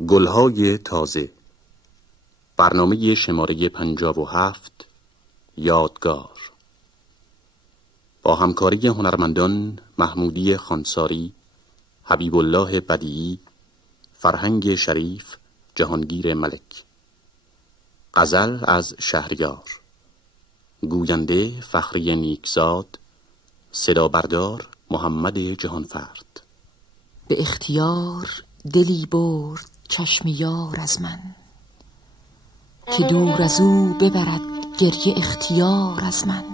گلهای تازه، برنامه شماره 57، یادگار، با همکاری هنرمندان محمودی خانساری، حبیب الله بدیعی، فرهنگ شریف، جهانگیر ملک. غزل از شهریار. گوینده فخری نیکزاد. صدا بردار محمد جهانفرد. به اختیار دلی برد چشم یار از من، که دور از او ببرد گریه اختیار از من.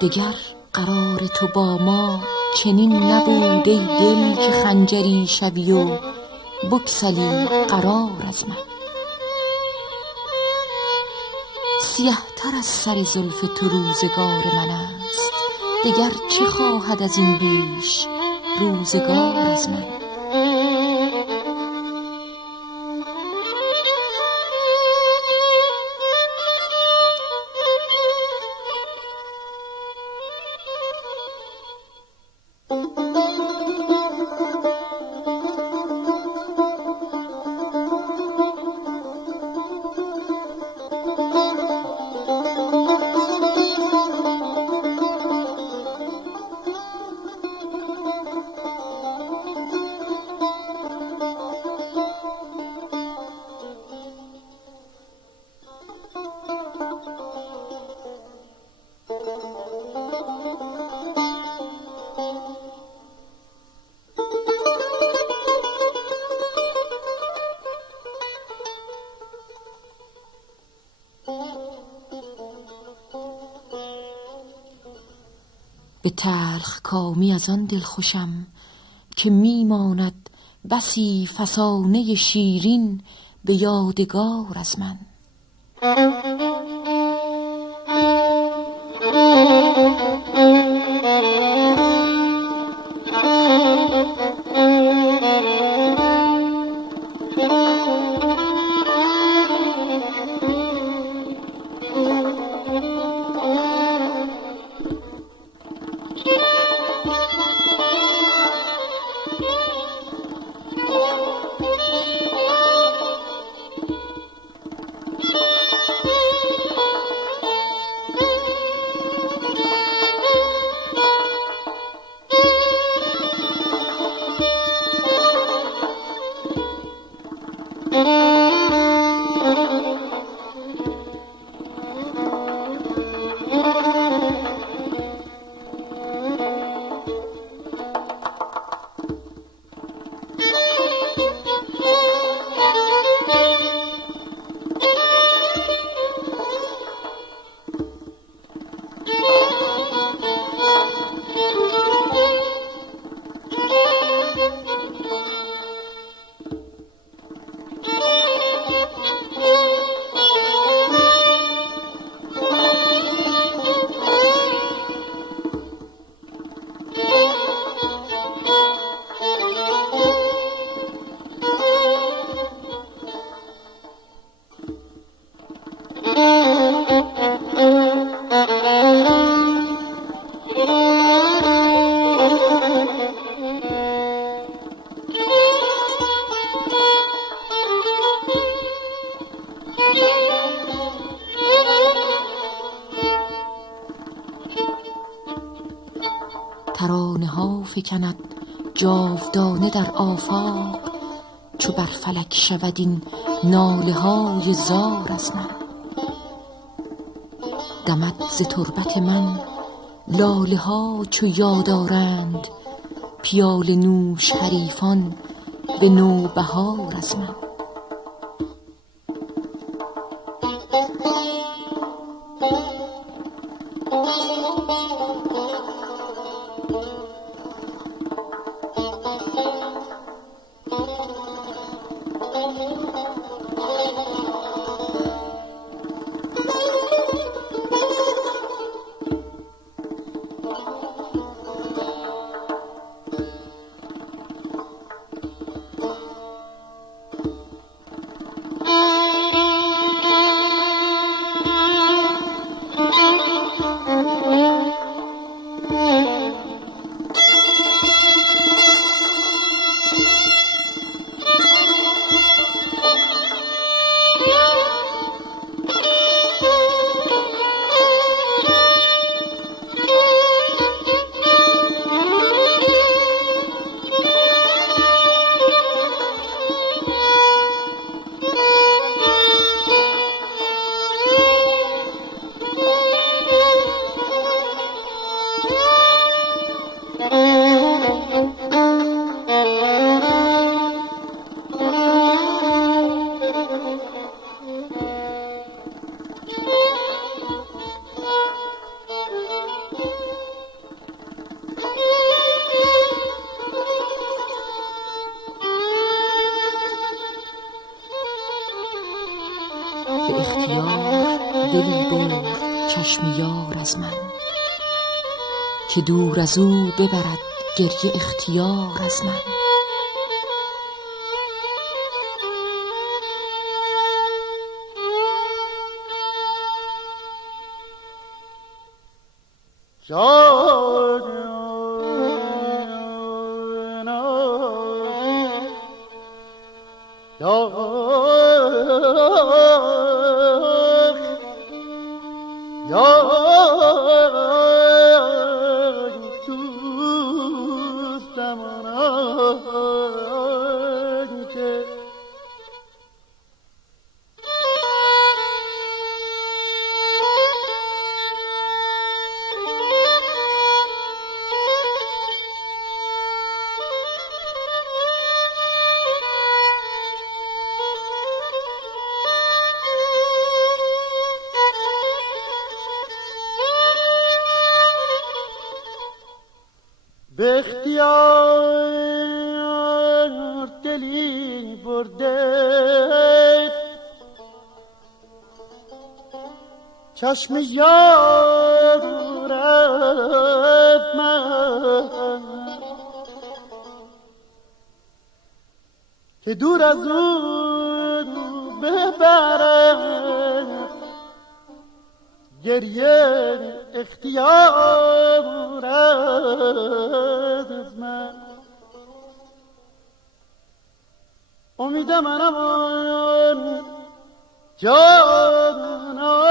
دگر قرار تو با ما چنین نبود ای دل، که خنجری شوی و بگسلی قرار از من. سیه تر از سر زلف تو روزگار من است، دگر چه خواهد از این بیش روزگار از من. به تلخ کامی از آن دل خوشم، که میماند بسی فسانه شیرین به یادگار از من. فکند جاودانه در آفاق، چو بر فلک شود این ناله های زار از من. دمد ز تربت من لاله ها چو یاد آرند، پیاله نوش حریفان به نوبهار از من. به اختیار دلی برد چشم یار از من، که دور از او ببرد گریه اختیار از من. به اختیار دلی برده چشم یار از من، که دور از او ببرد گریه اختیار از من. امید منم آن جانا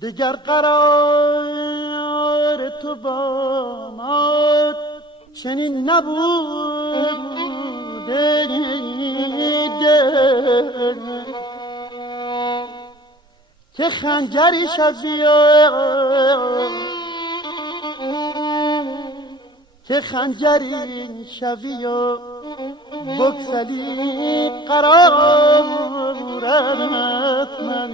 دیگر قرار تو با ما چنین نبوده، که خنجری شوی و که خنجری شوی و بگسلی قرارت من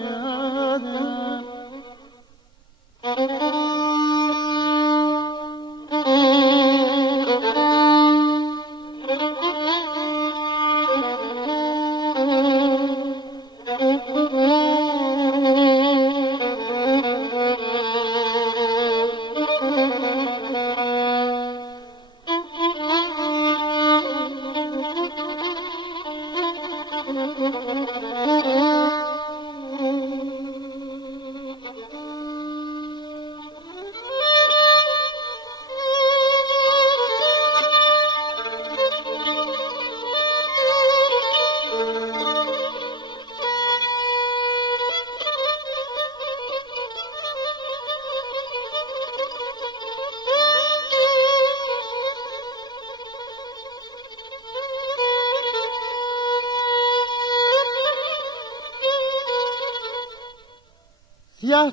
سیاه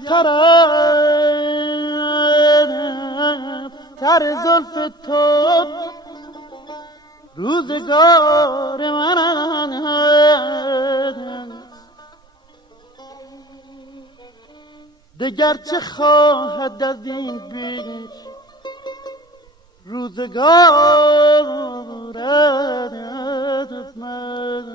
تر زلف تو روزگار من دگر چه خواهد از این بیش روزگار از من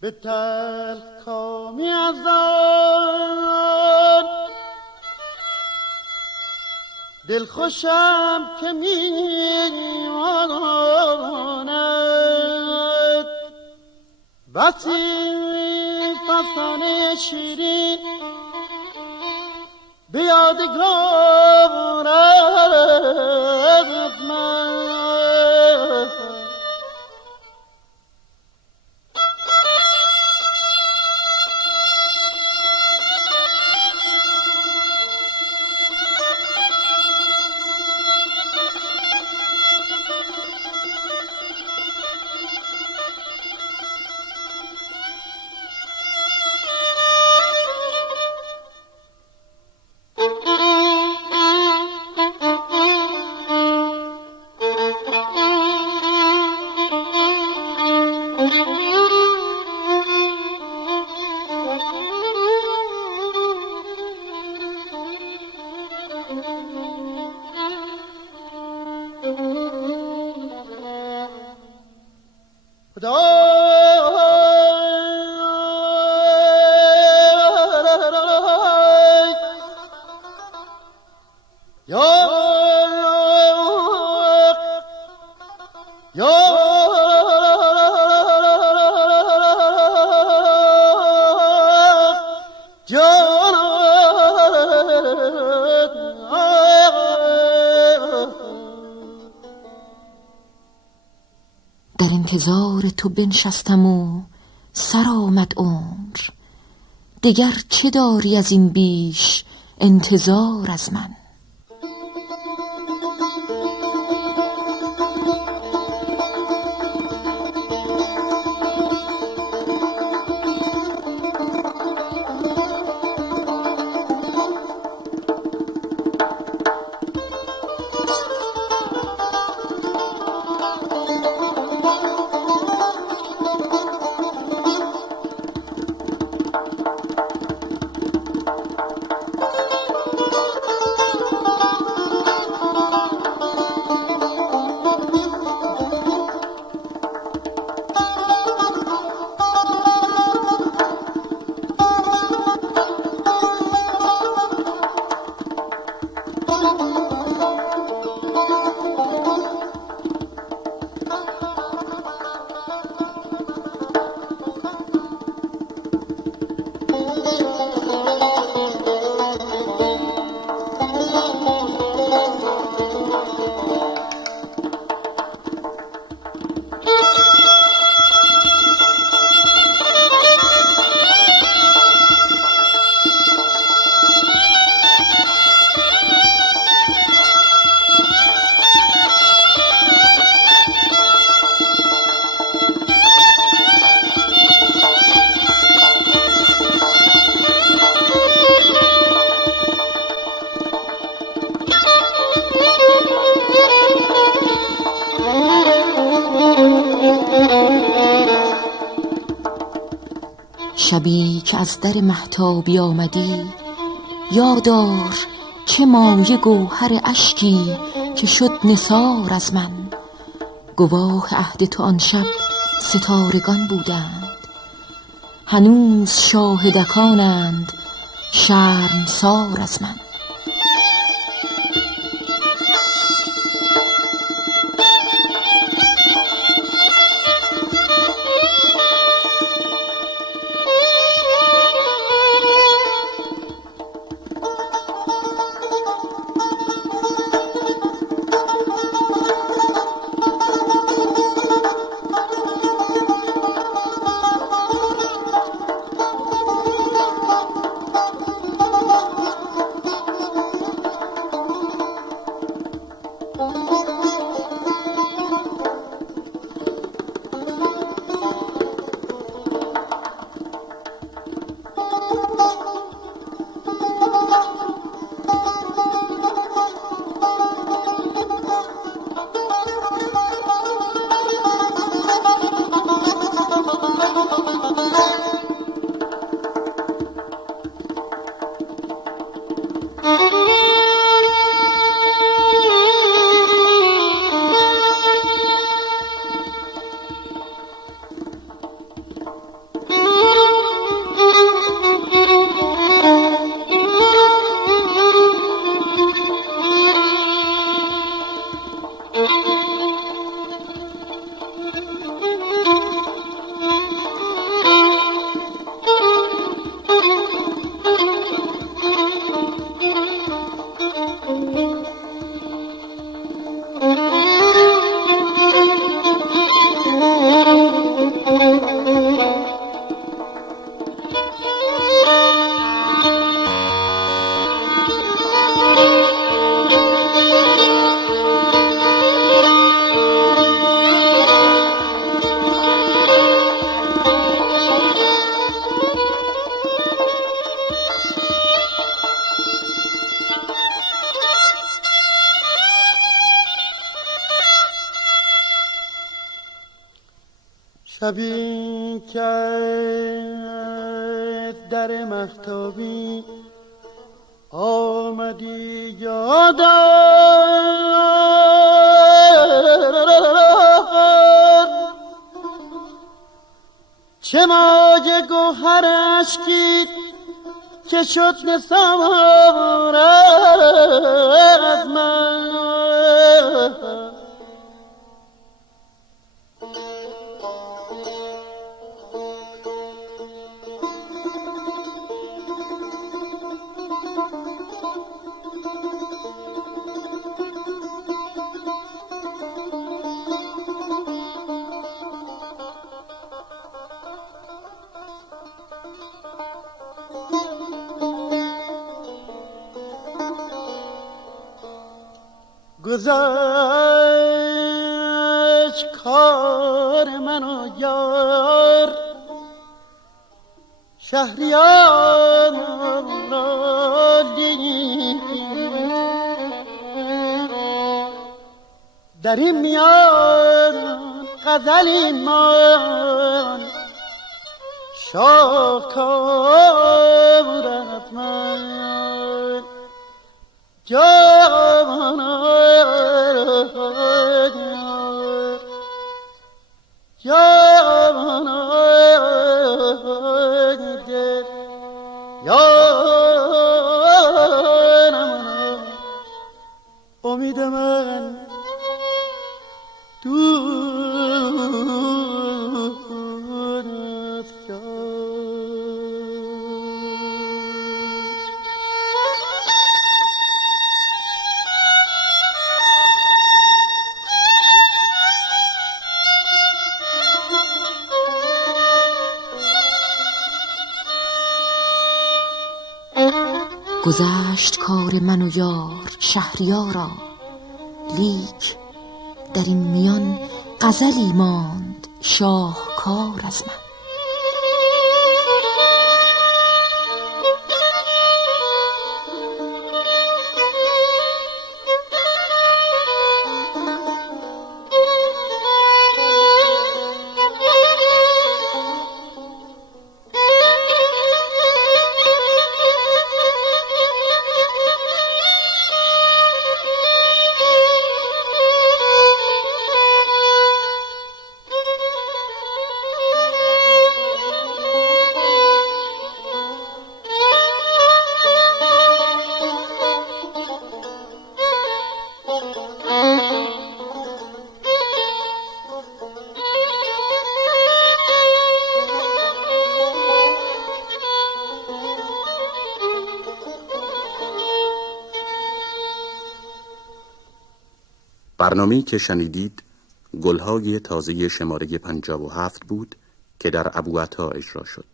به تلخ کامی از آن دل خوشم که میماند بسی فسانه شیرین به یادگار از من انتظار تو بنشستم و سر آمد عمر، دگر چه داری از این بیش انتظار از من؟ شبی که از در مهتابی آمدی، یادار چه مایه گوهر اشکی که شد نثار از من. گواه عهد تو آن شب ستارگان بودند، هنوز شاهدکانند شرمسار از من. شبی که در مهتابی آمدی یادم، چه موج گوهر اشکی که شد نثار از من. گذشت کار من و یار شهریار را دید در این میان غزلی من شاهکار از من جان امید من گذشت کار من و یار شهریارا، لیک در این میان غزلی ماند شاهکار از من. برنامه‌ای که شنیدید گلهای تازه شماره 57 بود که در ابوعطا اجرا شد.